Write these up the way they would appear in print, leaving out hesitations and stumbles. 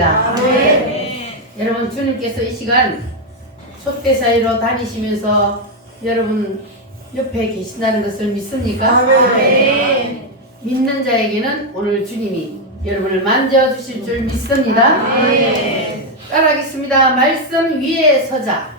믿습니다. 여러분, 주님께서 이 시간 촛대 사이로 다니시면서 여러분 옆에 계신다는 것을 믿습니까? 믿는 자에게는 오늘 주님이 여러분을 만져주실 줄 믿습니다. 따라하겠습니다. 말씀 위에 서자.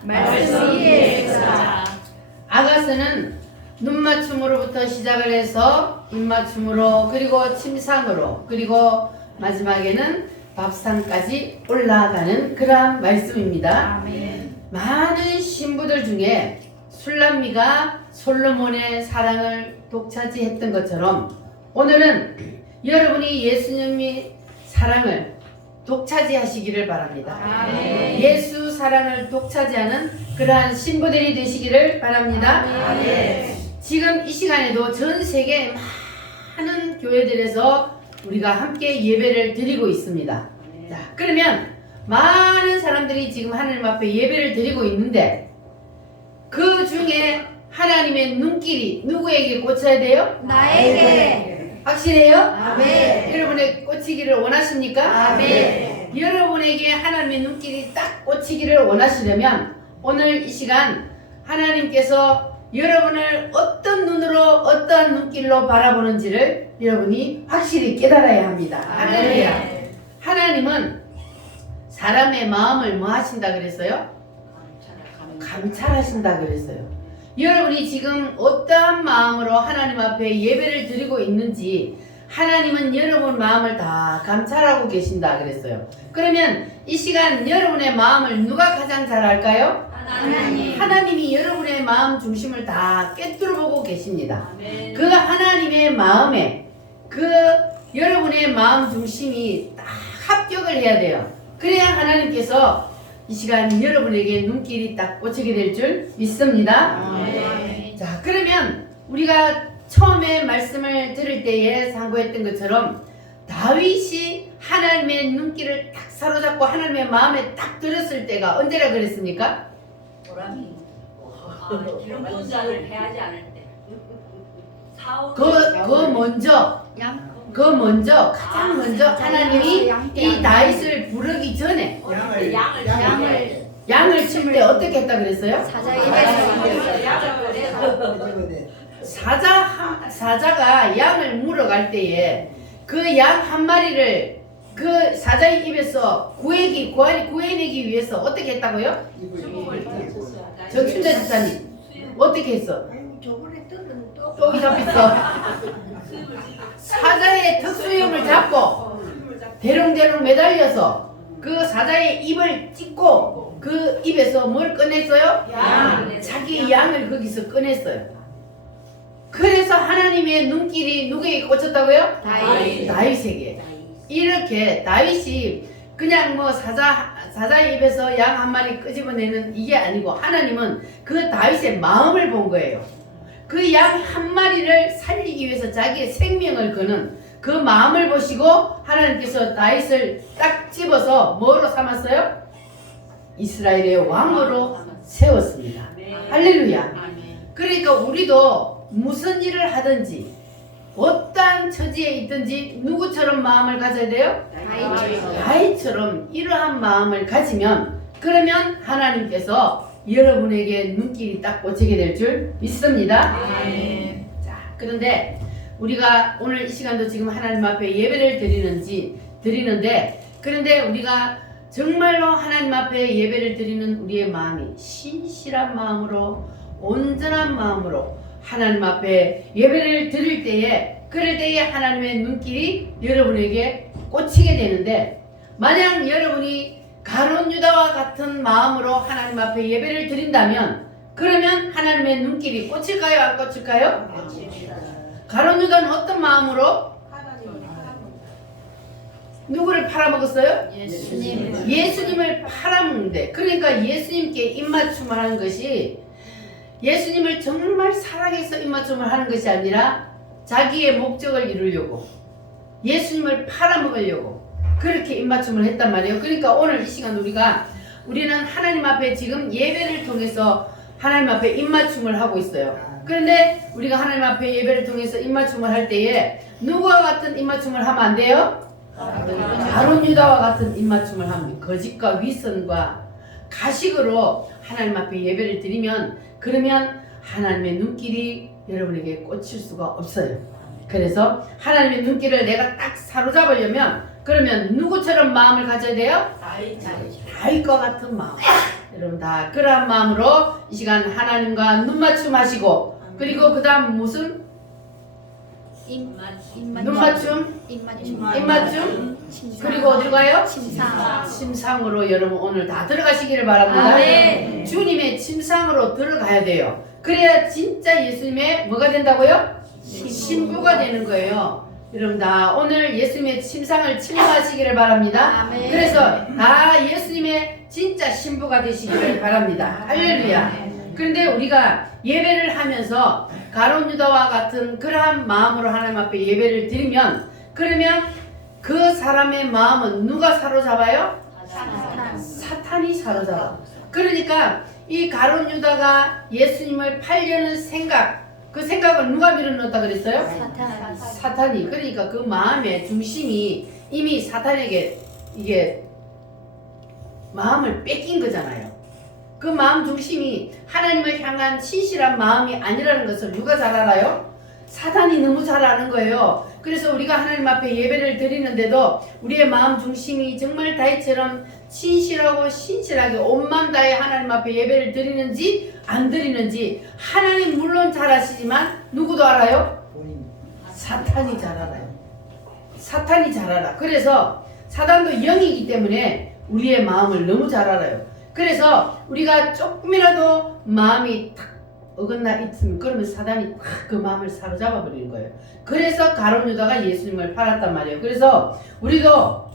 아가서는 눈맞춤으로부터 시작을 해서 입맞춤으로, 그리고 침상으로, 그리고 마지막에는 밥상까지 올라가는 그러한 말씀입니다. 많은 신부들 중에 술람미가 솔로몬의 사랑을 독차지했던 것처럼 오늘은 여러분이 예수님의 사랑을 독차지하시기를 바랍니다. 예수 사랑을 독차지하는 그러한 신부들이 되시기를 바랍니다. 지금 이 시간에도 전 세계 많은 교회들에서 우리가 함께 예배를 드리고 있습니다. 자, 그러면 많은 사람들이 지금 하나님 앞에 예배를 드리고 있는데 그 중에 하나님의 눈길이 누구에게 꽂혀야 돼요? 나에게. 확실해요? 아멘. 여러분의 꽂히기를 원하십니까? 아멘. 여러분에게 하나님의 눈길이 딱 꽂히기를 원하시려면 오늘 이 시간 하나님께서 여러분을 어떤 눈으로, 어떠한 눈길로 바라보는지를 여러분이 확실히 깨달아야 합니다. 할렐루야. 하나님은 사람의 마음을 뭐 하신다 그랬어요? 감찰하신다 그랬어요. 여러분이 지금 어떠한 마음으로 하나님 앞에 예배를 드리고 있는지 하나님은 여러분 마음을 다 감찰하고 계신다 그랬어요. 그러면 이 시간 여러분의 마음을 누가 가장 잘 알까요? 하나님이 여러분의 마음 중심을 다 꿰뚫어 보고 계십니다. 그 하나님의 마음에 그 여러분의 마음 중심이 딱 합격을 해야 돼요. 그래야 하나님께서 이 시간 여러분에게 눈길이 딱 꽂히게 될 줄 믿습니다. 자, 그러면 우리가 처음에 말씀을 들을 때에 상고했던 것처럼 다윗이 하나님의 눈길을 딱 사로잡고 하나님의 마음에 딱 들었을 때가 언제라 그랬습니까? 기름 부은 자를 해하지 않을 때. 가장 먼저 하나님이 이 다윗을 부르기 전에 양을 칠 때 어떻게 했다 그랬어요? 사자가 양을 물어갈 때에 그 양 한 마리를 그 사자의 입에서 구해내기 위해서 어떻게 했다고요? 저 춘자 집사님 어떻게 했어? 저번에 뜯은 똑이 잡혔어. 사자의 특수형을 잡고 대롱대롱 매달려서 그 사자의 입을 찢고 그 입에서 뭘 꺼냈어요? 자기 양을 거기서 꺼냈어요. 그래서 하나님의 눈길이 누구에게 꽂혔다고요? 다윗에게. 이렇게 다윗이 그냥 뭐 사자의 입에서 양 한 마리 끄집어내는 이게 아니고 하나님은 그 다윗의 마음을 본 거예요. 그 양 한 마리를 살리기 위해서 자기의 생명을 거는 그 마음을 보시고 하나님께서 다윗을 딱 집어서 뭐로 삼았어요? 이스라엘의 왕으로 세웠습니다. 할렐루야. 그러니까 우리도 무슨 일을 하든지 어떠한 처지에 있든지 누구처럼 마음을 가져야 돼요? 다윗처럼 이러한 마음을 가지면 그러면 하나님께서 여러분에게 눈길이 딱 꽂히게 될 줄 믿습니다. 자, 그런데 우리가 오늘 이 시간도 지금 하나님 앞에 예배를 드리는데 그런데 우리가 정말로 하나님 앞에 예배를 드리는 우리의 마음이 신실한 마음으로 온전한 마음으로 하나님 앞에 예배를 드릴 때에 그럴 때에 하나님의 눈길이 여러분에게 꽂히게 되는데 만약 여러분이 가룟 유다와 같은 마음으로 하나님 앞에 예배를 드린다면 그러면 하나님의 눈길이 꽂힐까요? 안 꽂힐까요? 가룟 유다는 어떤 마음으로? 누구를 팔아먹었어요? 예수님을 팔아먹는데 그러니까 예수님께 입맞춤을 하는 것이 예수님을 정말 사랑해서 입맞춤을 하는 것이 아니라 자기의 목적을 이루려고 예수님을 팔아먹으려고 그렇게 입맞춤을 했단 말이에요. 그러니까 오늘 이 시간 우리는 하나님 앞에 지금 예배를 통해서 하나님 앞에 입맞춤을 하고 있어요. 그런데 우리가 하나님 앞에 예배를 통해서 입맞춤을 할 때에 누구와 같은 입맞춤을 하면 안 돼요? 가룟 유다와 같은 입맞춤을 하면 거짓과 위선과 가식으로 하나님 앞에 예배를 드리면 그러면 하나님의 눈길이 여러분에게 꽂힐 수가 없어요. 그래서 하나님의 눈길을 내가 딱 사로잡으려면 그러면 누구처럼 마음을 가져야 돼요? 다윗과 같은 마음. 여러분 다 그러한 마음으로 이 시간 하나님과 눈맞춤 하시고 그리고 그 다음 무슨? 눈맞춤? 입맞춤? 그리고 어디로 가요? 침상으로 여러분 오늘 다 들어가시기를 바랍니다. 아멘. 주님의 침상으로 들어가야 돼요. 그래야 진짜 예수님의 뭐가 된다고요? 신부가 되는 거예요. 여러분 다 오늘 예수님의 침상을 침노하시기를 바랍니다. 아멘. 그래서 다 예수님의 진짜 신부가 되시기를 바랍니다. 할렐루야. 그런데 우리가 예배를 하면서 가룟 유다와 같은 그러한 마음으로 하나님 앞에 예배를 드리면 그러면 그 사람의 마음은 누가 사로잡아요? 사탄이 사로잡아. 그러니까 이 가룟 유다가 예수님을 팔려는 생각, 그 생각을 누가 밀어넣었다 그랬어요? 사탄이. 그러니까 그 마음의 중심이 이미 사탄에게 이게 마음을 뺏긴 거잖아요. 그 마음 중심이 하나님을 향한 신실한 마음이 아니라는 것을 누가 잘 알아요? 사탄이 너무 잘 아는 거예요. 그래서 우리가 하나님 앞에 예배를 드리는데도 우리의 마음 중심이 정말 다윗처럼 신실하고 신실하게 온 마음 다해 하나님 앞에 예배를 드리는지 안 드리는지 하나님 물론 잘 아시지만 누구도 알아요? 사탄이 잘 알아요. 사탄이 잘 알아. 그래서 사탄도 영이기 때문에 우리의 마음을 너무 잘 알아요. 그래서 우리가 조금이라도 마음이 탁 어긋나 있으면 그러면 사단이 탁 그 마음을 사로잡아 버리는 거예요. 그래서 가룟 유다가 예수님을 팔았단 말이에요. 그래서 우리도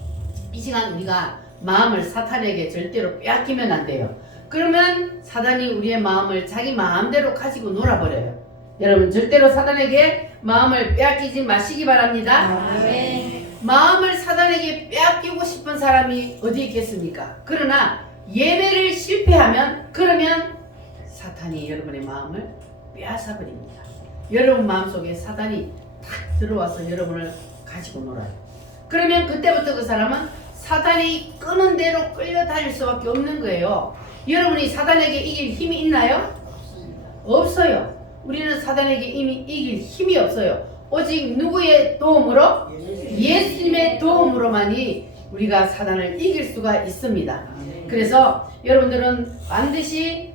이 시간 우리가 마음을 사탄에게 절대로 빼앗기면 안 돼요. 그러면 사단이 우리의 마음을 자기 마음대로 가지고 놀아버려요. 여러분 절대로 사단에게 마음을 빼앗기지 마시기 바랍니다. 마음을 사단에게 빼앗기고 싶은 사람이 어디 있겠습니까? 그러나 예배를 실패하면 그러면 사탄이 여러분의 마음을 빼앗아 버립니다. 여러분 마음속에 사단이 탁 들어와서 여러분을 가지고 놀아요. 그러면 그때부터 그 사람은 사단이 끄는 대로 끌려다닐 수밖에 없는 거예요. 여러분이 사단에게 이길 힘이 있나요? 없어요. 우리는 사단에게 이미 이길 힘이 없어요. 오직 누구의 도움으로? 예수님의 도움으로만이 우리가 사단을 이길 수가 있습니다. 그래서 여러분들은 반드시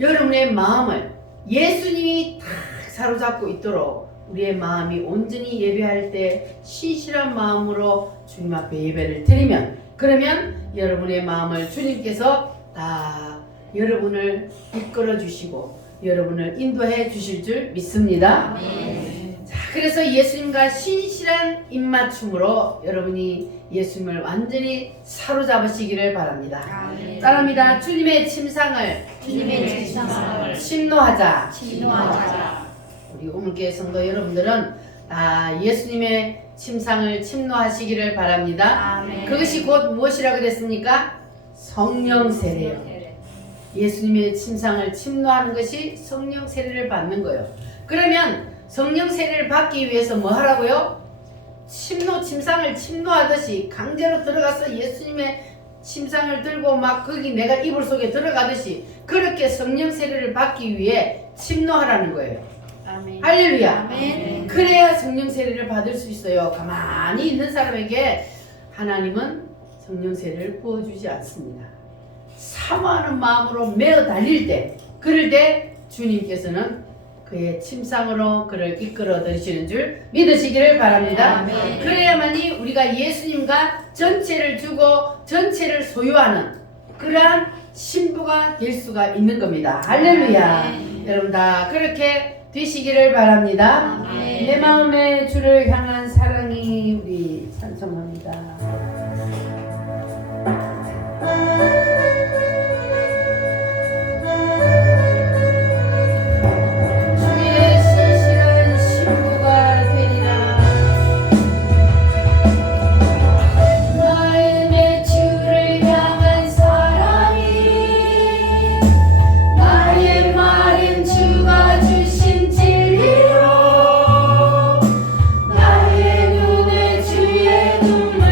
여러분의 마음을 예수님이 다 사로잡고 있도록 우리의 마음이 온전히 예배할 때 신실한 마음으로 주님 앞에 예배를 드리면 그러면 여러분의 마음을 주님께서 다 여러분을 이끌어 주시고 여러분을 인도해 주실 줄 믿습니다. 자, 그래서 예수님과 신실한 입맞춤으로 여러분이 예수님을 완전히 사로잡으시기를 바랍니다. 따라합니다. 주님의 침상을 침노하자. 우리 우물교회 성도 여러분들은 예수님의 침상을 침노하시기를 바랍니다. 그것이 곧 무엇이라 그랬습니까? 성령 세례요. 예수님의 침상을 침노하는 것이 성령 세례를 받는 거예요. 그러면 성령 세례를 받기 위해서 뭐 하라고요? 침상을 침노하듯이 강제로 들어가서 예수님의 침상을 들고 막 거기 내가 이불 속에 들어가듯이 그렇게 성령 세례를 받기 위해 침노하라는 거예요. 할렐루야. 그래야 성령 세례를 받을 수 있어요. 가만히 있는 사람에게 하나님은 성령 세례를 부어주지 않습니다. 사모하는 마음으로 매어 달릴 때, 그럴 때 주님께서는 그의 침상으로 그를 이끌어 들이시는 줄 믿으시기를 바랍니다. 그래야만이 우리가 예수님과 전체를 주고 전체를 소유하는 그러한 신부가 될 수가 있는 겁니다. 할렐루야. 여러분 다 그렇게 되시기를 바랍니다. 내 마음의 주를 향한 사랑이 우리 찬송합니다. 눈물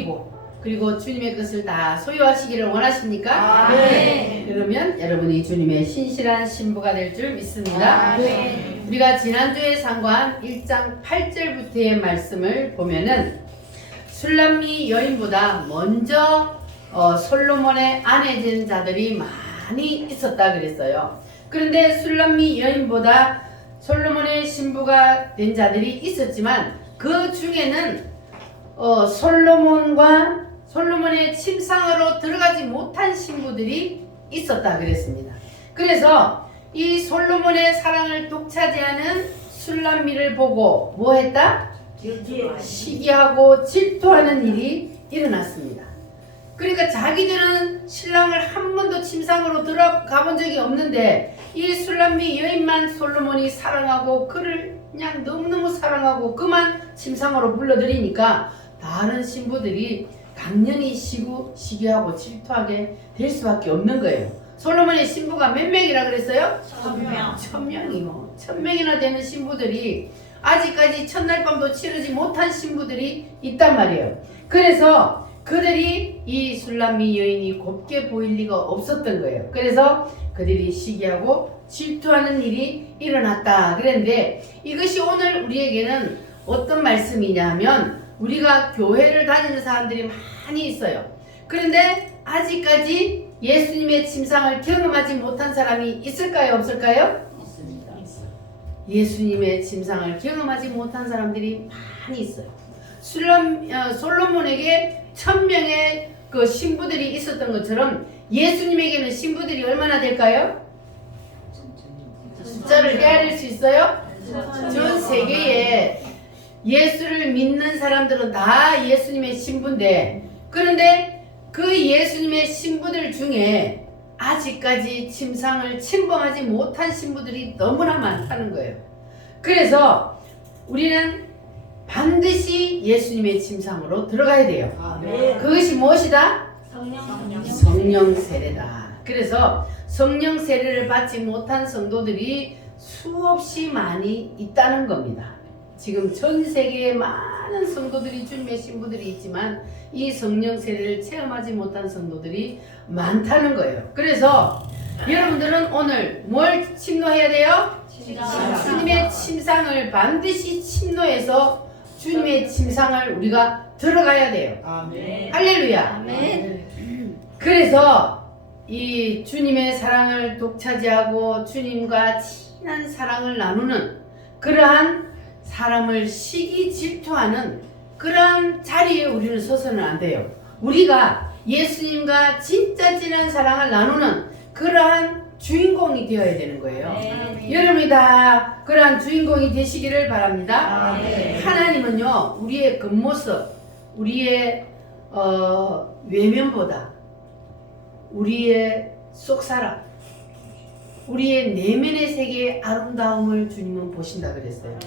누리고 그리고 주님의 것을 다 소유하시기를 원하십니까? 아멘. 그러면 여러분이 주님의 신실한 신부가 될 줄 믿습니다. 아멘. 우리가 지난주에 상고한 1장 8절부터의 말씀을 보면은 술람미 여인보다 먼저 솔로몬의 아내 된 자들이 많이 있었다 그랬어요. 그런데 술람미 여인보다 솔로몬의 신부가 된 자들이 있었지만 그 중에는 솔로몬의 침상으로 들어가지 못한 신부들이 있었다 그랬습니다. 그래서 이 솔로몬의 사랑을 독차지하는 술람미를 보고 뭐 했다? 시기하고 질투하는 일이 일어났습니다. 그러니까 자기들은 신랑을 한 번도 침상으로 들어가 본 적이 없는데 이 술람미 여인만 솔로몬이 사랑하고 그를 그냥 너무너무 사랑하고 그만 침상으로 불러들이니까 다른 신부들이 당연히 시기하고 질투하게 될 수밖에 없는 거예요. 솔로몬의 신부가 몇 명이라 그랬어요? 1000명. 1000명이요. 1000명이나 되는 신부들이 아직까지 첫날 밤도 치르지 못한 신부들이 있단 말이에요. 그래서 그들이 이 술람미 여인이 곱게 보일 리가 없었던 거예요. 그래서 그들이 시기하고 질투하는 일이 일어났다 그랬는데 이것이 오늘 우리에게는 어떤 말씀이냐 하면 우리가 교회를 다니는 사람들이 많이 있어요. 그런데 아직까지 예수님의 침상을 경험하지 못한 사람이 있을까요? 없을까요? 있습니다. 예수님의 침상을 경험하지 못한 사람들이 많이 있어요. 솔로몬에게 1000명의 그 신부들이 있었던 것처럼 예수님에게는 신부들이 얼마나 될까요? 숫자를 헤아릴 수 있어요? 전 세계에 예수를 믿는 사람들은 다 예수님의 신부인데 그런데 그 예수님의 신부들 중에 아직까지 침상을 침범하지 못한 신부들이 너무나 많다는 거예요. 그래서 우리는 반드시 예수님의 침상으로 들어가야 돼요. 그것이 무엇이다? 성령 세례다. 그래서 성령 세례를 받지 못한 성도들이 수없이 많이 있다는 겁니다. 지금 전 세계에 많은 성도들이 주님의 신부들이 있지만 이 성령 세례를 체험하지 못한 성도들이 많다는 거예요. 그래서 여러분들은 오늘 뭘 침노해야 돼요? 주님의 침상을 반드시 침노해서 주님의 침상을 우리가 들어가야 돼요. 아멘. 할렐루야. 아멘. 그래서 이 주님의 사랑을 독차지하고 주님과 친한 사랑을 나누는 그러한 사람을 시기 질투하는 그러한 자리에 우리는 서서는 안 돼요. 우리가 예수님과 진짜 진한 사랑을 나누는 그러한 주인공이 되어야 되는 거예요. 여러분이 다 그러한 주인공이 되시기를 바랍니다. 하나님은요 우리의 겉모습, 우리의 외면보다 우리의 속사람, 우리의 내면의 세계의 아름다움을 주님은 보신다 그랬어요.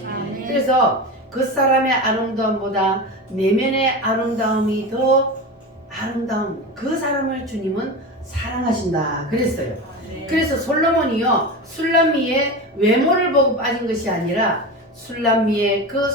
그래서 겉사람의 아름다움보다 내면의 아름다움이 더 아름다운 그 사람을 주님은 사랑하신다 그랬어요. 그래서 솔로몬이요 술람미의 외모를 보고 빠진 것이 아니라 술람미의 그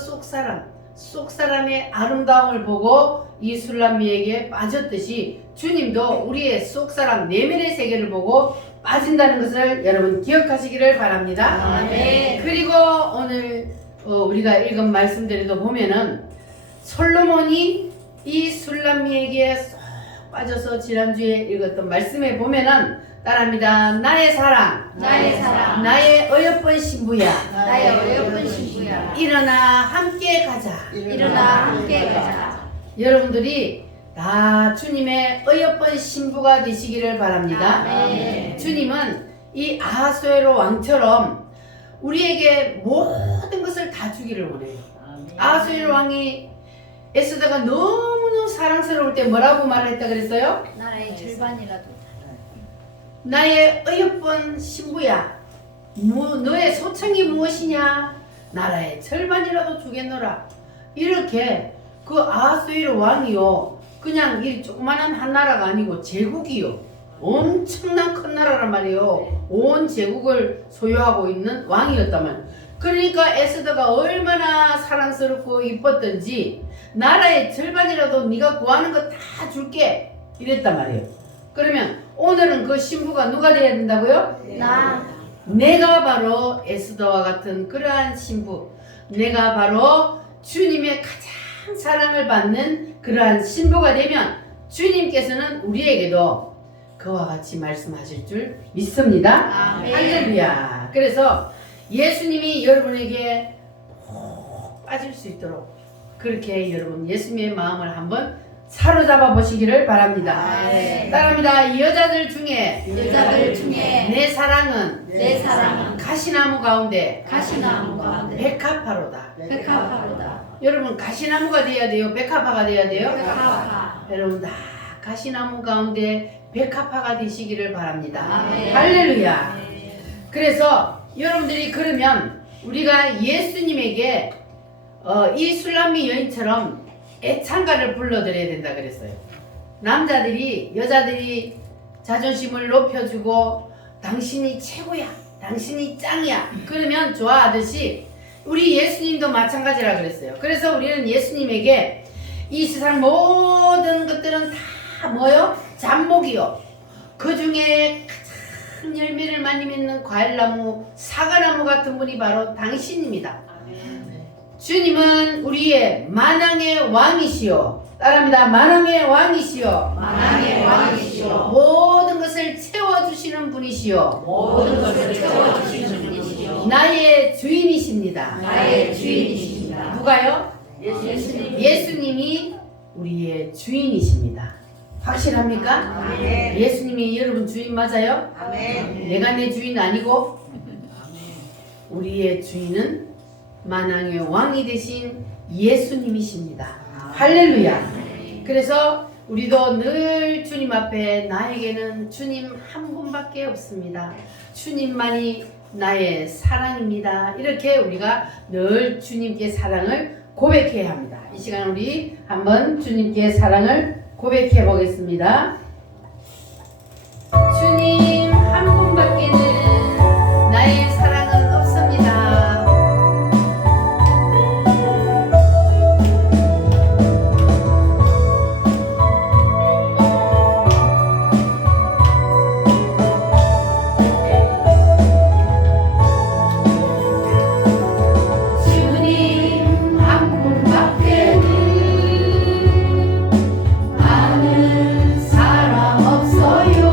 속사람의 아름다움을 보고 이 술람미에게 빠졌듯이 주님도 우리의 속사람 내면의 세계를 보고 빠진다는 것을 여러분 기억하시기를 바랍니다. 아멘. 그리고 오늘 우리가 읽은 말씀대로 보면은 솔로몬이 이 술람미에게 쏙 빠져서 지난주에 읽었던 말씀에 보면은 따라합니다. 나의 사랑, 나의 어여쁜 신부야, 나의 어여쁜 신부야. 일어나 함께 가자. 일어나 함께 가자. 여러분들이 다 주님의 어여쁜 신부가 되시기를 바랍니다. 아멘. 주님은 이 아하수에로 왕처럼 우리에게 모든 것을 다 주기를 원해요. 아하수에로 왕이 에스더가 너무너무 사랑스러울 때 뭐라고 말했다 그랬어요? 나라의 절반이라도. 나의 어여쁜 신부야, 너의 소청이 무엇이냐? 나라의 절반이라도 주겠노라. 이렇게 그 아하수에로 왕이요 그냥 이 조그만한 한 나라가 아니고 제국이요 엄청난 큰 나라란 말이에요. 온 제국을 소유하고 있는 왕이었다면 그러니까 에스더가 얼마나 사랑스럽고 이뻤던지 나라의 절반이라도 네가 구하는 거 다 줄게 이랬단 말이에요. 그러면 오늘은 그 신부가 누가 돼야 된다고요? 나 내가 바로 에스더와 같은 그러한 신부, 내가 바로 주님의 가장 사랑을 받는 그러한 신부가 되면 주님께서는 우리에게도 그와 같이 말씀하실 줄 믿습니다. 아멘. 할렐루야. 그래서 예수님이 여러분에게 푹 빠질 수 있도록 그렇게 여러분 예수님의 마음을 한번 사로잡아 보시기를 바랍니다. 아멘. 따라합니다. 이 여자들 중에 여자들 중에 내 사랑은 내 사랑은 가시나무 가운데 가시나무 가운데 백합화로다. 백합화로다. 여러분 가시나무가 돼야 돼요? 백합화가 돼야 돼요? 백합화. 여러분 다 가시나무 가운데 백합화가 되시기를 바랍니다. 아멘. 할렐루야. 그래서 여러분들이 그러면 우리가 예수님에게 이 술람미 여인처럼 애창가를 불러드려야 된다 그랬어요. 남자들이 여자들이 자존심을 높여주고 당신이 최고야, 당신이 짱이야 그러면 좋아하듯이 우리 예수님도 마찬가지라 그랬어요. 그래서 우리는 예수님에게 이 세상 모든 것들은 다 뭐요? 잡목이요. 그 중에 가장 열매를 많이 맺는 과일나무, 사과나무 같은 분이 바로 당신입니다. 주님은 우리의 만왕의 왕이시오. 따라합니다. 만왕의 왕이시오. 만왕의 왕이시오. 모든 것을 채워주시는 분이시오. 모든 것을 채워주시는 분이시오. 나의 주인이십니다. 나의 주인이십니다. 누가요? 예수님. 예수님이 우리의 주인이십니다. 확실합니까? 아멘. 예수님이 여러분 주인 맞아요? 아멘. 내가 내 주인 아니고 우리의 주인은 만왕의 왕이 되신 예수님이십니다. 할렐루야. 그래서 우리도 늘 주님 앞에 나에게는 주님 한 분밖에 없습니다. 주님만이 나의 사랑입니다. 이렇게 우리가 늘 주님께 사랑을 고백해야 합니다. 이 시간 우리 한번 주님께 사랑을 고백해 보겠습니다. 주님 한 분밖에는 나의 사랑은 없습니다. 주님 한 분밖에는 아는 사람 없어요.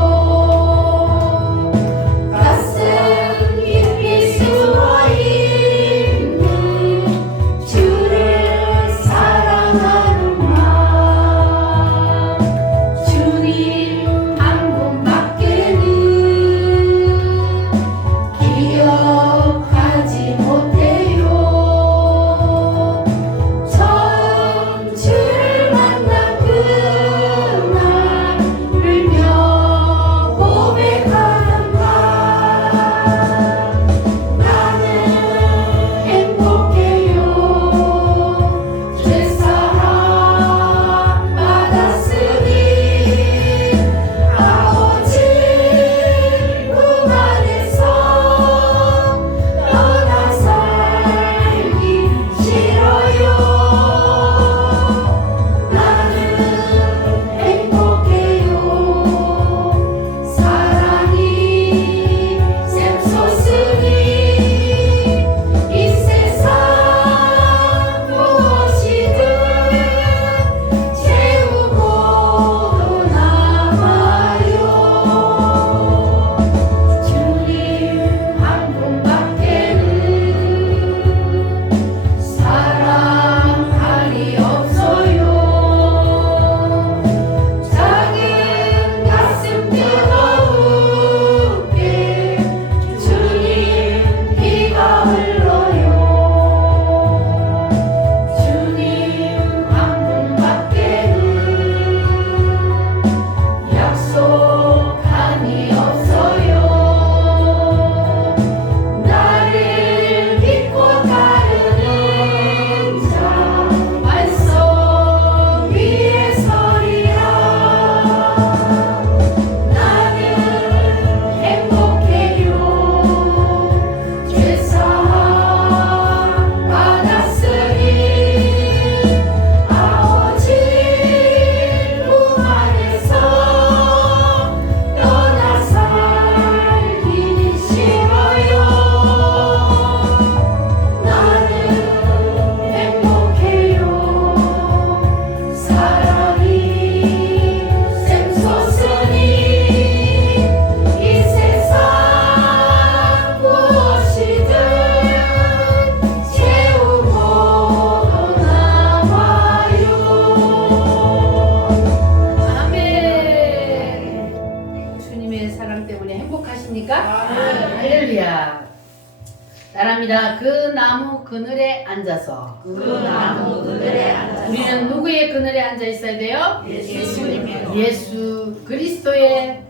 합니다. 그 나무 그늘에 앉아서. 그 나무 그늘에 앉아서 우리는 누구의 그늘에 앉아 있어야 돼요? 예수님의 예수 그리스도의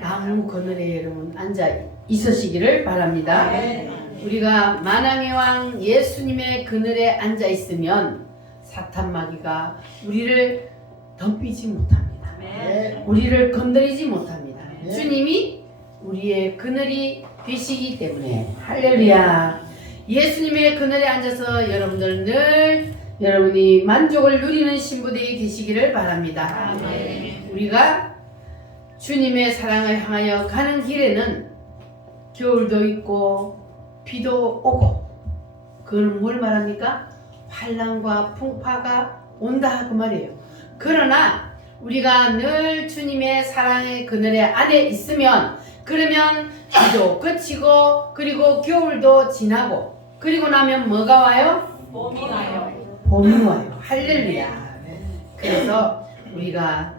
나무 그늘에 여러분 앉아 있으시기를 바랍니다. 우리가 만왕의 왕 예수님의 그늘에 앉아 있으면 사탄 마귀가 우리를 덤비지 못합니다. 우리를 건드리지 못합니다. 주님이 우리의 그늘이 되시기 때문에 할렐루야. 예수님의 그늘에 앉아서 여러분들 늘 여러분이 만족을 누리는 신부들이 되시기를 바랍니다. 우리가 주님의 사랑을 향하여 가는 길에는 겨울도 있고 비도 오고 그건 뭘 말합니까? 환난과 풍파가 온다 그 말이에요. 그러나 우리가 늘 주님의 사랑의 그늘에 안에 있으면 그러면 비도 그치고 그리고 겨울도 지나고 그리고 나면 뭐가 와요? 봄이 와요. 봄이 와요. 할렐루야. 그래서 우리가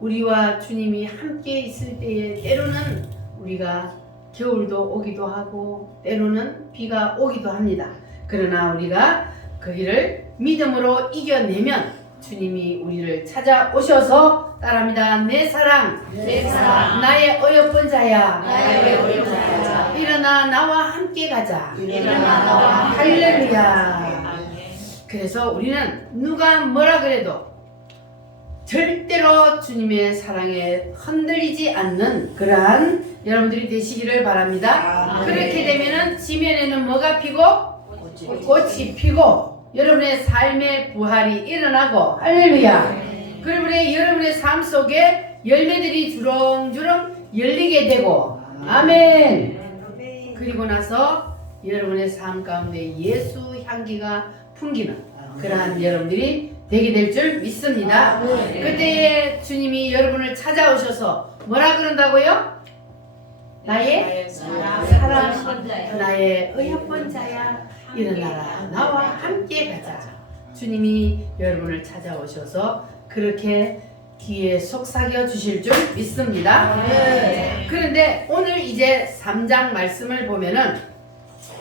우리와 주님이 함께 있을 때에 때로는 우리가 겨울도 오기도 하고 때로는 비가 오기도 합니다. 그러나 우리가 거기를 믿음으로 이겨내면 주님이 우리를 찾아오셔서 따라합니다. 내 사랑, 나의 어여쁜 자야, 일어나 나와 함께 가자. 할렐루야. 그래서 우리는 누가 뭐라 그래도 절대로 주님의 사랑에 흔들리지 않는 그러한 여러분들이 되시기를 바랍니다. 그렇게 되면은 지면에는 뭐가 피고 꽃이 피고 여러분의 삶의 부활이 일어나고 할렐루야. 그리고 여러분의 삶 속에 열매들이 주렁주렁 열리게 되고 아멘. 그리고 나서 여러분의 삶 가운데 예수 향기가 풍기는 그러한 여러분들이 되게 될 줄 믿습니다. 그때 주님이 여러분을 찾아오셔서 뭐라 그런다고요? 나의 사랑, 나의 어여쁜 자야, 일어나라 나와 함께 가자. 주님이 여러분을 찾아오셔서 그렇게 귀에 속삭여 주실 줄 믿습니다. 그런데 오늘 이제 3장 말씀을 보면은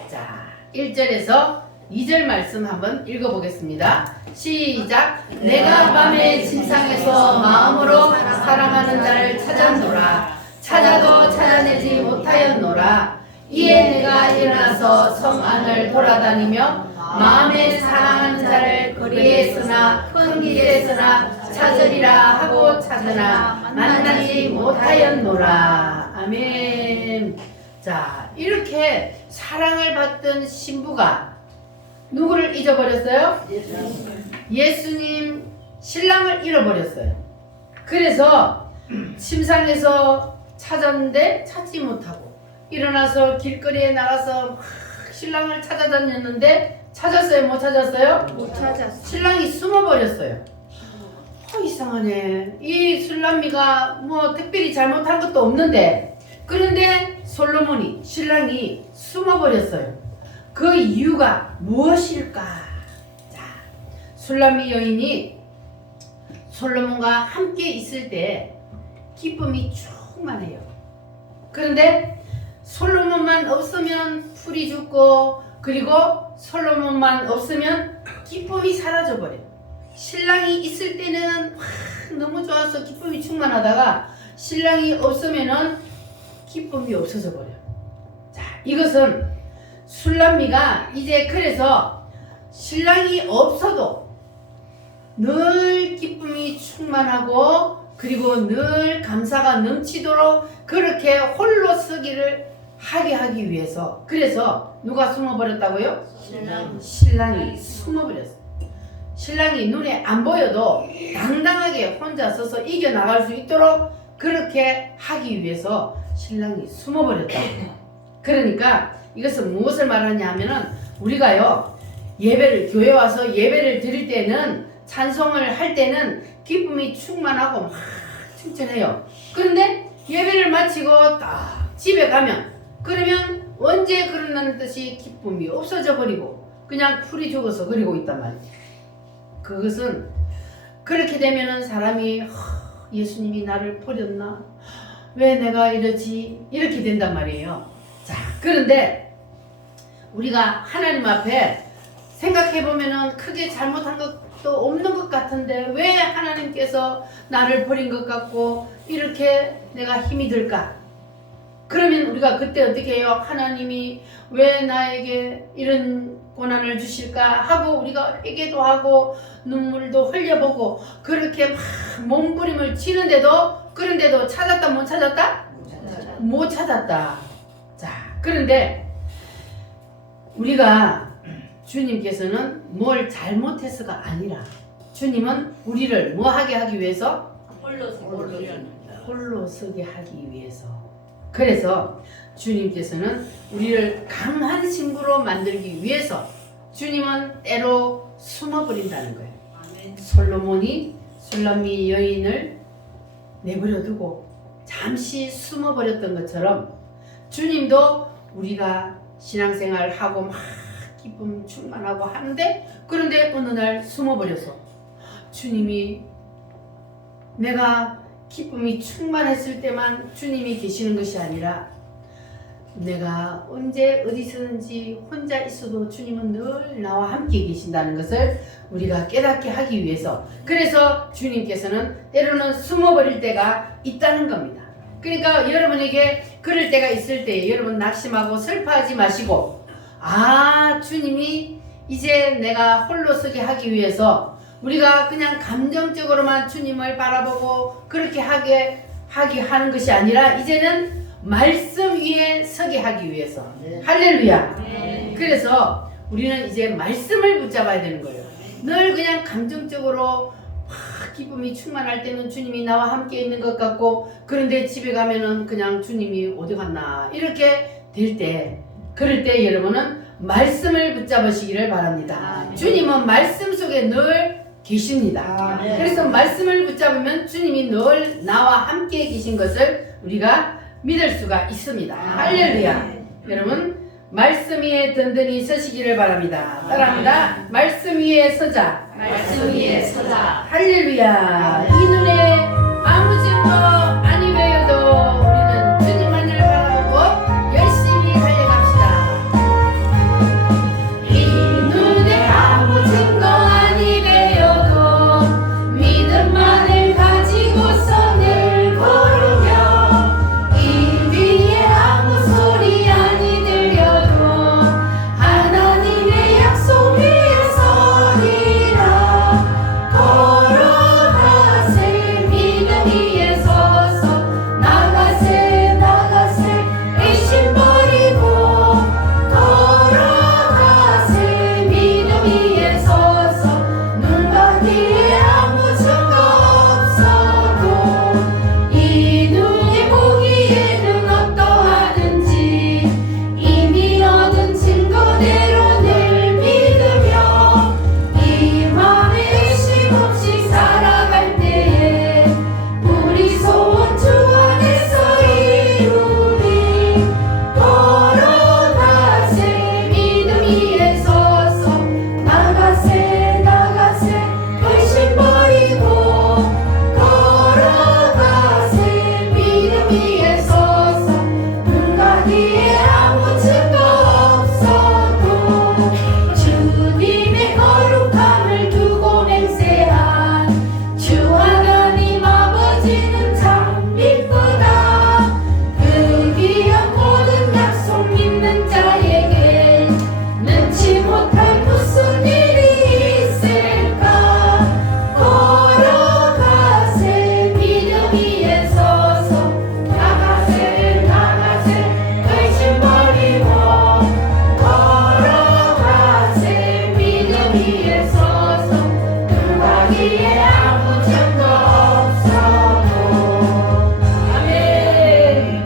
자 1절에서 2절 말씀 한번 읽어보겠습니다. 시작. 내가 밤에 침상에서 마음으로 사랑하는 자를 찾았노라. 찾아도 찾아내지 못하였노라. 이에 내가 일어나서 성 안을 돌아다니며 마음에 사랑하는 자를 거리에서나 큰 길에서나 찾으리라 하고 찾으나 만나지 못하였노라. 아멘. 자, 이렇게 사랑을 받던 신부가 누구를 잊어버렸어요? 예수님 신랑을 잃어버렸어요. 그래서 침상에서 찾았는데 찾지 못하고 일어나서 길거리에 나가서 막 신랑을 찾아다녔는데 찾았어요? 못 찾았어요? 못 찾았어. 신랑이 숨어버렸어요. 이상하네. 이 술람미가 뭐 특별히 잘못한 것도 없는데 그런데 솔로몬이 신랑이 숨어버렸어요. 그 이유가 무엇일까? 자, 술람미 여인이 솔로몬과 함께 있을 때 기쁨이 충만해요. 그런데 솔로몬만 없으면 풀이 죽고 그리고 솔로몬만 없으면 기쁨이 사라져버려요. 신랑이 있을 때는 너무 좋아서 기쁨이 충만하다가 신랑이 없으면은 기쁨이 없어져 버려요. 자, 이것은 술람미가 이제 그래서 신랑이 없어도 늘 기쁨이 충만하고 그리고 늘 감사가 넘치도록 그렇게 홀로 서기를 하게 하기 위해서 그래서 누가 숨어버렸다고요? 신랑이 숨어버렸어요. 신랑이 눈에 안 보여도 당당하게 혼자 서서 이겨나갈 수 있도록 그렇게 하기 위해서 신랑이 숨어버렸다. 그러니까 이것은 무엇을 말하냐 하면은 우리가요 교회 와서 예배를 드릴 때는 찬송을 할 때는 기쁨이 충만하고 막 충천해요. 그런데 예배를 마치고 딱 집에 가면 그러면 언제 그런다는 뜻이 기쁨이 없어져 버리고 그냥 풀이 죽어서 그리고 있단 말이에요. 그것은 그렇게 되면은 사람이 예수님이 나를 버렸나? 왜 내가 이러지? 이렇게 된단 말이에요. 자, 그런데 우리가 하나님 앞에 생각해보면은 크게 잘못한 것도 없는 것 같은데 왜 하나님께서 나를 버린 것 같고 이렇게 내가 힘이 들까? 그러면 우리가 그때 어떻게 해요? 하나님이 왜 나에게 이런 고난을 주실까 하고 우리가 회개도 하고 눈물도 흘려보고 그렇게 막 몸부림을 치는데도 그런데도 찾았다 못 찾았다? 못 찾았다. 자, 그런데 우리가 주님께서는 뭘 잘못해서가 아니라 주님은 우리를 뭐 하게 하기 위해서? 홀로 서게 하기 위해서. 그래서 주님께서는 우리를 강한 신부로 만들기 위해서 주님은 때로 숨어버린다는 거예요. 솔로몬이 술람미 여인을 내버려두고 잠시 숨어버렸던 것처럼 주님도 우리가 신앙생활을 하고 막 기쁨 충만하고 하는데 그런데 어느 날 숨어버려서 주님이 내가 기쁨이 충만했을 때만 주님이 계시는 것이 아니라 내가 언제 어디서든지 혼자 있어도 주님은 늘 나와 함께 계신다는 것을 우리가 깨닫게 하기 위해서 그래서 주님께서는 때로는 숨어버릴 때가 있다는 겁니다. 그러니까 여러분에게 그럴 때가 있을 때 여러분 낙심하고 슬퍼하지 마시고 주님이 이제 내가 홀로 서게 하기 위해서 우리가 그냥 감정적으로만 주님을 바라보고 그렇게 하게 하는 것이 아니라 이제는 말씀 위에 서게 하기 위해서 할렐루야. 그래서 우리는 이제 말씀을 붙잡아야 되는 거예요. 늘 그냥 감정적으로 기쁨이 충만할 때는 주님이 나와 함께 있는 것 같고 그런데 집에 가면은 그냥 주님이 어디 갔나 이렇게 될 때 그럴 때 여러분은 말씀을 붙잡으시기를 바랍니다. 주님은 말씀 속에 늘 계십니다. 그래서 말씀을 붙잡으면 주님이 늘 나와 함께 계신 것을 우리가 믿을 수가 있습니다. 할렐루야. 여러분 말씀 위에 든든히 서시기를 바랍니다. 따라합니다. 말씀 위에 서자. 말씀 위에 서자. 할렐루야. 이 눈에 아무 증거 아니 배워도 우리는 주님만을 바라보고 열심히 달려갑시다. 이 눈에 아무 증거 아니 배워도 믿음만을 가지고서 늘 걸으며 이 위에 아무 소리 아니 들려도 하나님의 약속 위에 서리라. 걸어가세 믿음 위에 서서 나가세 나가세 의심 버리고 걸어가세 믿음 위에 서서 눈과 귀에 아무 증거 없어도 이 눈이 보기에는 어떠하든지 이미 얻은 증거대로 늘 믿으며 이 맘에 의심 없이 살아갈 때에 우리 소원 주 안에서 이루리. 걸어가세 믿음 위에 서서 나가세 나가세 의심 버리고 걸어가세 믿음 위에 서서 눈과 귀에 아무 증거 없어도 주님의 거룩함을 두고 맹세한 주 하나님 아버지는 참 미쁘다. 그 귀한 모든 약속 믿는 자에게 능치 못할 무슨 일이 있을까. 걸어가세 믿음 위에 서서 나가세 나가세 의심 버리고 걸어가세 믿음 위에 서서 눈과 귀에 아무 증거 없어도. 아멘.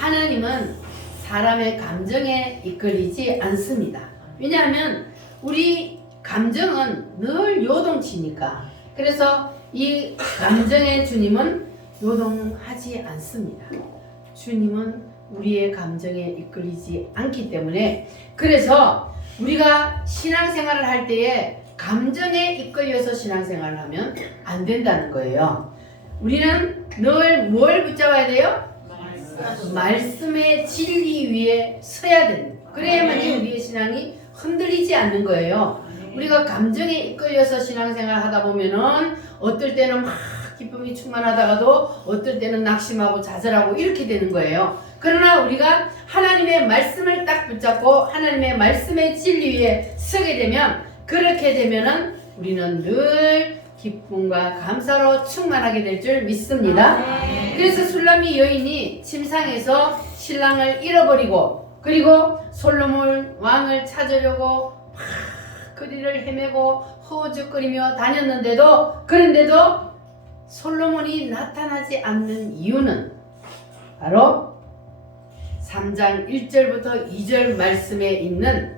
하나님은 사람의 감정에 이끌리지 않습니다. 왜냐하면 우리 감정은 늘 요동치니까. 그래서 이 감정의 주님은 요동하지 않습니다. 주님은 우리의 감정에 이끌리지 않기 때문에 그래서 우리가 신앙생활을 할 때에 감정에 이끌려서 신앙생활을 하면 안 된다는 거예요. 우리는 늘 뭘 붙잡아야 돼요? 말씀의 진리 위에 서야 됩니다. 그래야만이 우리의 신앙이 흔들리지 않는 거예요. 우리가 감정에 이끌려서 신앙생활 하다 보면은 어떨 때는 막 기쁨이 충만하다가도 어떨 때는 낙심하고 좌절하고 이렇게 되는 거예요. 그러나 우리가 하나님의 말씀을 딱 붙잡고 하나님의 말씀의 진리 위에 서게 되면, 그렇게 되면은 우리는 늘 기쁨과 감사로 충만하게 될 줄 믿습니다. 그래서 술람미 여인이 침상에서 신랑을 잃어버리고 그리고 솔로몬 왕을 찾으려고 막 거리를 헤매고 허우적거리며 다녔는데도, 그런데도 솔로몬이 나타나지 않는 이유는 바로 3장 1절부터 2절 말씀에 있는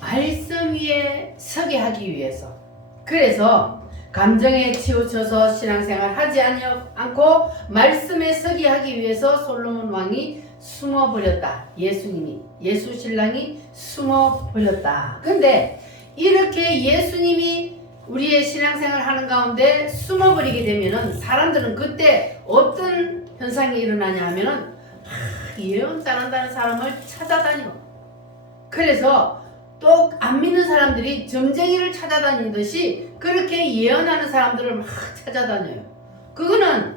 말씀 위에 서게 하기 위해서, 그래서 감정에 치우쳐서 신앙생활 하지 않고 말씀에 서게 하기 위해서 솔로몬 왕이 숨어버렸다. 예수 신랑이 숨어버렸다. 근데 이렇게 예수님이 우리의 신앙생활 하는 가운데 숨어버리게 되면은 사람들은 그때 어떤 현상이 일어나냐 하면은 예언 잘한다는 사람을 찾아다니고, 그래서 또 안 믿는 사람들이 점쟁이를 찾아다니듯이 그렇게 예언하는 사람들을 막 찾아다녀요. 그거는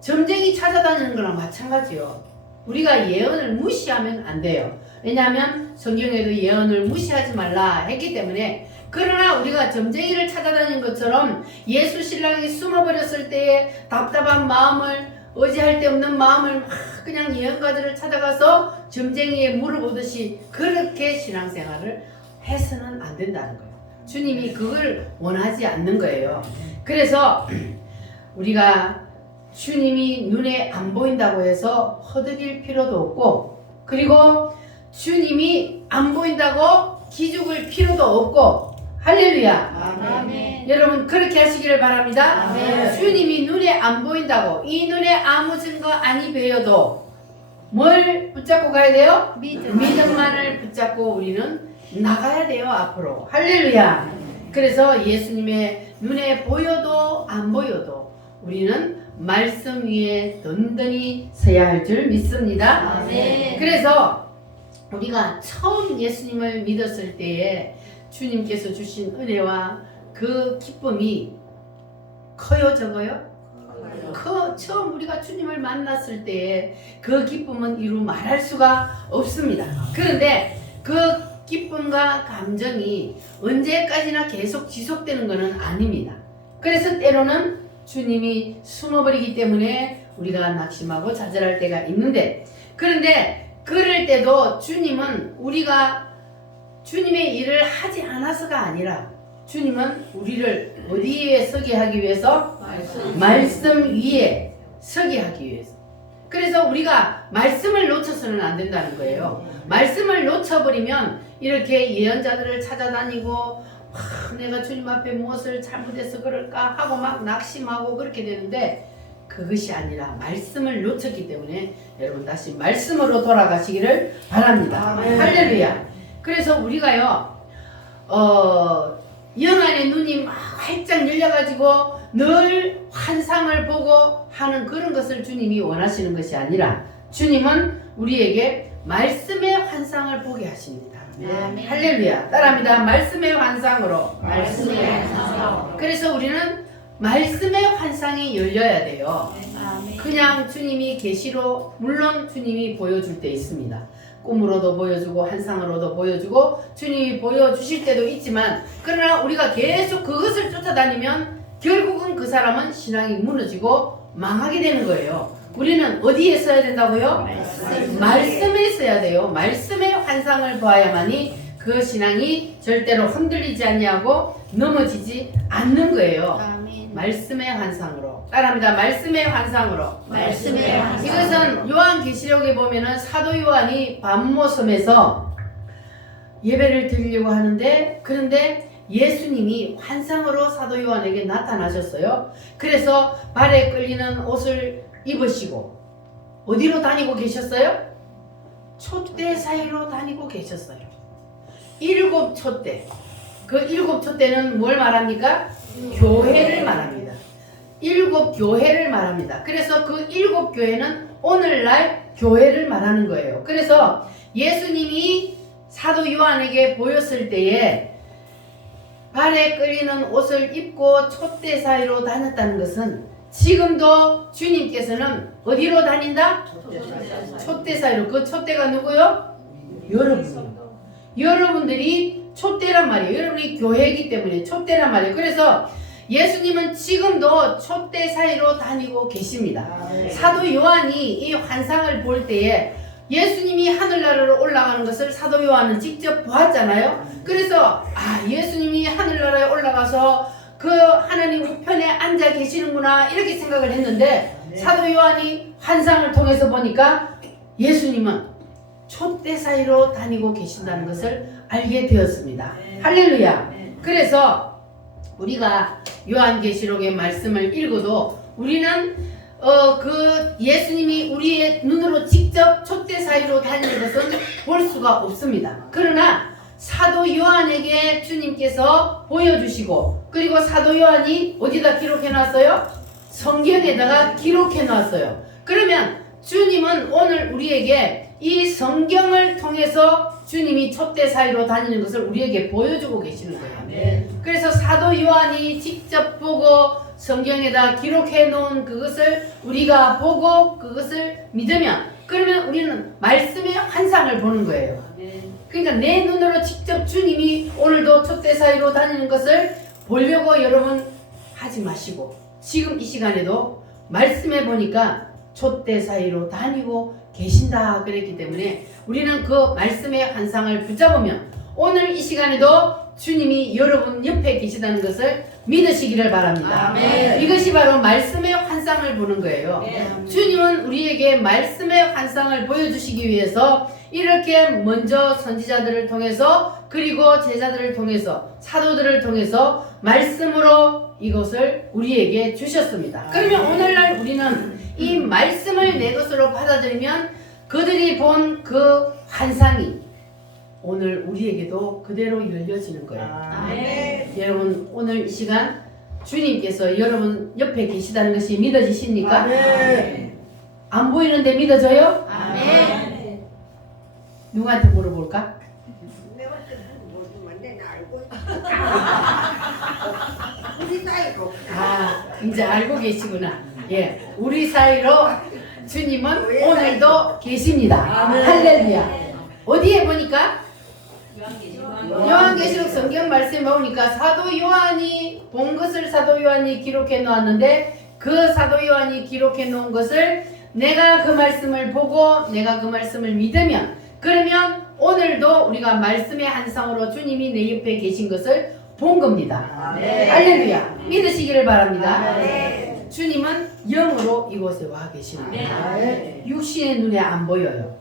점쟁이 찾아다니는 거랑 마찬가지요. 우리가 예언을 무시하면 안 돼요. 왜냐하면 성경에도 예언을 무시하지 말라 했기 때문에. 그러나 우리가 점쟁이를 찾아다니는 것처럼 예수 신랑이 숨어버렸을 때의 답답한 마음을, 의지할 데 없는 마음을 막 그냥 예언가들을 찾아가서 점쟁이에 물어보듯이 그렇게 신앙생활을 해서는 안 된다는 거예요. 주님이 그걸 원하지 않는 거예요. 그래서 우리가 주님이 눈에 안 보인다고 해서 허덕일 필요도 없고, 그리고 주님이 안 보인다고 기죽을 필요도 없고, 할렐루야. 아멘. 여러분 그렇게 하시기를 바랍니다. 아멘. 주님이 눈에 안 보인다고, 이 눈에 아무 증거 아니 보여도 뭘 붙잡고 가야 돼요? 믿음만을 붙잡고 우리는 나가야 돼요, 앞으로. 할렐루야. 그래서 예수님의 눈에 보여도 안 보여도 우리는 말씀 위에 든든히 서야 할 줄 믿습니다. 아멘. 그래서 우리가 처음 예수님을 믿었을 때에 주님께서 주신 은혜와 그 기쁨이 커요, 적어요? 처음 우리가 주님을 만났을 때에 그 기쁨은 이루 말할 수가 없습니다. 그런데 그 기쁨과 감정이 언제까지나 계속 지속되는 것은 아닙니다. 그래서 때로는 주님이 숨어버리기 때문에 우리가 낙심하고 좌절할 때가 있는데, 그런데 그럴 때도 주님은 우리가 주님의 일을 하지 않아서가 아니라 주님은 우리를 어디에 서게 하기 위해서? 말씀 위에 서게 하기 위해서. 그래서 우리가 말씀을 놓쳐서는 안 된다는 거예요. 말씀을 놓쳐버리면 이렇게 예언자들을 찾아다니고 내가 주님 앞에 무엇을 잘못해서 그럴까 하고 막 낙심하고 그렇게 되는데, 그것이 아니라 말씀을 놓쳤기 때문에 여러분 다시 말씀으로 돌아가시기를 바랍니다. 할렐루야. 그래서 우리가요 영안의 눈이 막 활짝 열려가지고 늘 환상을 보고 하는 그런 것을 주님이 원하시는 것이 아니라 주님은 우리에게 말씀의 환상을 보게 하십니다. 아멘. 할렐루야. 따라합니다. 말씀의 환상으로. 말씀의 환상으로. 그래서 우리는 말씀의 환상이 열려야 돼요. 아멘. 그냥 주님이 계시로, 물론 주님이 보여줄 때 있습니다. 꿈으로도 보여주고 환상으로도 보여주고 주님이 보여주실 때도 있지만, 그러나 우리가 계속 그것을 쫓아다니면 결국은 그 사람은 신앙이 무너지고 망하게 되는 거예요. 우리는 어디에 써야 된다고요? 말씀에 써야 돼요. 말씀의 환상을 보아야만이 그 신앙이 절대로 흔들리지 아니하고 넘어지지 않는 거예요. 아멘. 말씀의 환상으로. 따라합니다. 말씀의 환상으로. 말씀의 환상으로. 이것은 요한계시록에 보면은 사도 요한이 밤모섬에서 예배를 드리려고 하는데, 그런데 예수님이 환상으로 사도 요한에게 나타나셨어요. 그래서 발에 끌리는 옷을 입으시고 어디로 다니고 계셨어요? 촛대 사이로 다니고 계셨어요. 7 촛대. 그 7 촛대는 뭘 말합니까? 교회를 말합니다. 7 교회를 말합니다. 그래서 그 7 교회는 오늘날 교회를 말하는 거예요. 그래서 예수님이 사도 요한에게 보였을 때에 발에 끌리는 옷을 입고 촛대 사이로 다녔다는 것은 지금도 주님께서는 어디로 다닌다? 촛대 사이로. 그 촛대가 누구요? 여러분이요. 여러분들이 촛대란 말이에요. 여러분이 교회이기 때문에 촛대란 말이에요. 그래서 예수님은 지금도 촛대 사이로 다니고 계십니다. 사도 요한이 이 환상을 볼 때에 예수님이 하늘나라로 올라가는 것을 사도 요한은 직접 보았잖아요. 그래서 예수님이 하늘나라에 올라가서 그 하나님 우편에 앉아 계시는구나 이렇게 생각을 했는데 사도 요한이 환상을 통해서 보니까 예수님은 촛대 사이로 다니고 계신다는 것을 알게 되었습니다. 할렐루야. 그래서 우리가 요한계시록의 말씀을 읽어도 우리는 그 예수님이 우리의 눈으로 직접 촛대 사이로 다니는 것은 볼 수가 없습니다. 그러나 사도 요한에게 주님께서 보여주시고 그리고 사도 요한이 어디다 기록해 놨어요? 성경에다가 기록해 놨어요. 그러면 주님은 오늘 우리에게 이 성경을 통해서 주님이 촛대 사이로 다니는 것을 우리에게 보여주고 계시는 거예요. 그래서 사도 요한이 직접 보고 성경에다 기록해 놓은 그것을 우리가 보고 그것을 믿으면 그러면 우리는 말씀의 환상을 보는 거예요. 그러니까 내 눈으로 직접 주님이 오늘도 촛대 사이로 다니는 것을 보려고 여러분 하지 마시고 지금 이 시간에도 말씀해 보니까 촛대 사이로 다니고 계신다 그랬기 때문에 우리는 그 말씀의 환상을 붙잡으면 오늘 이 시간에도 주님이 여러분 옆에 계시다는 것을 믿으시기를 바랍니다. 아멘. 이것이 바로 말씀의 환상을 보는 거예요. 주님은 우리에게 말씀의 환상을 보여주시기 위해서 이렇게 먼저 선지자들을 통해서 그리고 제자들을 통해서 사도들을 통해서 말씀으로 이것을 우리에게 주셨습니다. 그러면 오늘날 우리는 이 말씀을 내 것으로 받아들이면 그들이 본 그 환상이 오늘 우리에게도 그대로 열려지는 거예요. 여러분 오늘 이 시간 주님께서 여러분 옆에 계시다는 것이 믿어지십니까? 안 보이는데 믿어져요? 누구한테 물어볼까? 내가 모르지만 내가 알고 우리 사이로 이제 알고 계시구나. 예, 우리 사이로 주님은 오늘도 계십니다. 할렐루야. 어디에 보니까? 요한계시록 성경 말씀에 보니까 사도 요한이 본 것을 사도 요한이 기록해 놓았는데 그 사도 요한이 기록해 놓은 것을 내가 그 말씀을 보고 내가 그 말씀을 믿으면 그러면 오늘도 우리가 말씀의 환상으로 주님이 내 옆에 계신 것을 본 겁니다. 할렐루야. 믿으시기를 바랍니다. 주님은 영으로 이곳에 와 계십니다. 육신의 눈에 안 보여요.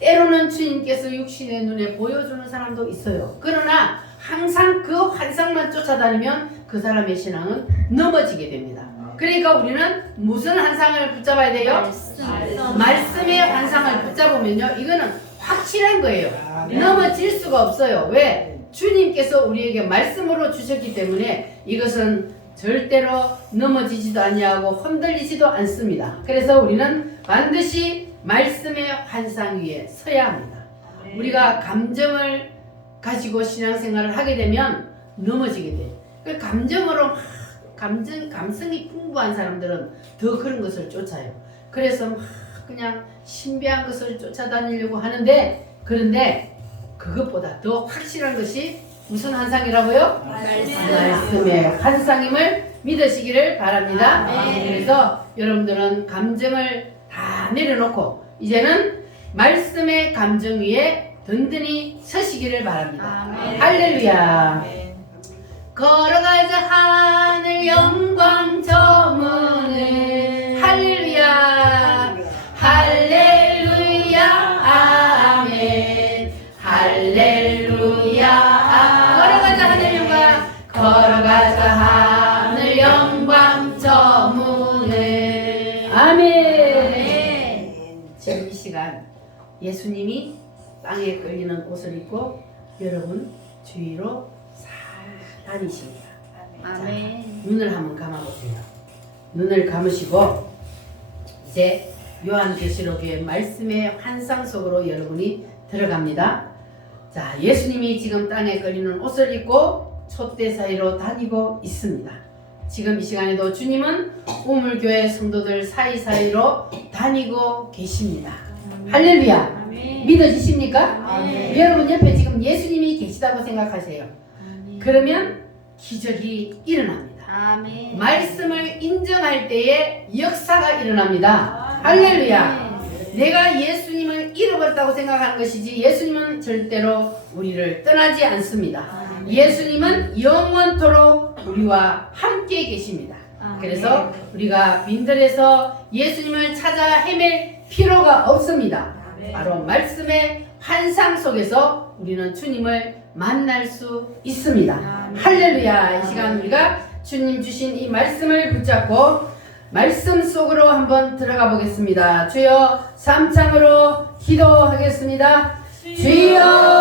때로는 주님께서 육신의 눈에 보여주는 사람도 있어요. 그러나 항상 그 환상만 쫓아다니면 그 사람의 신앙은 넘어지게 됩니다. 그러니까 우리는 무슨 환상을 붙잡아야 돼요? 말씀의 환상을 붙잡으면요 이거는 확실한 거예요. 넘어질 수가 없어요. 왜? 주님께서 우리에게 말씀으로 주셨기 때문에 이것은 절대로 넘어지지도 아니하고 흔들리지도 않습니다. 그래서 우리는 반드시 말씀의 환상 위에 서야 합니다. 우리가 감정을 가지고 신앙생활을 하게 되면 넘어지게 돼요. 그 감정으로 막 감성이 풍부한 사람들은 더 그런 것을 쫓아요. 그래서 막 그냥 신비한 것을 쫓아다니려고 하는데 그런데 그것보다 더 확실한 것이 무슨 환상이라고요? 말씀의 환상임을 믿으시기를 바랍니다. 그래서 여러분들은 감정을 다 내려놓고 이제는 말씀의 감정 위에 든든히 서시기를 바랍니다. 할렐루야. 걸어가자 하늘 영광 저 문을 할렐루야 할렐루야 아멘 할렐루야 걸어가자 하늘 영광 걸어가자 하늘 영광 저 문을 아멘. 지금 이 시간 예수님이 땅에 끌리는 옷을 입고 여러분 주위로 다니십니다. 아멘. 눈을 한번 감아보세요. 눈을 감으시고 이제 요한계시록의 말씀의 환상 속으로 여러분이 들어갑니다. 자, 예수님이 지금 땅에 걸리는 옷을 입고 촛대 사이로 다니고 있습니다. 지금 이 시간에도 주님은 우물교회 성도들 사이사이로 다니고 계십니다. 할렐루야. 믿어지십니까? 여러분 옆에 지금 예수님이 계시다고 생각하세요. 그러면 기적이 일어납니다. 말씀을 인정할 때에 역사가 일어납니다. 할렐루야. 내가 예수님을 잃어버렸다고 생각하는 것이지 예수님은 절대로 우리를 떠나지 않습니다. 예수님은 영원토록 우리와 함께 계십니다. 그래서 우리가 빈들에서 예수님을 찾아 헤맬 필요가 없습니다. 바로 말씀의 환상 속에서 우리는 주님을 만날 수 있습니다. 할렐루야. 이 시간 우리가 주님 주신 이 말씀을 붙잡고 말씀 속으로 한번 들어가 보겠습니다. 주여, 삼창으로 기도하겠습니다. 주여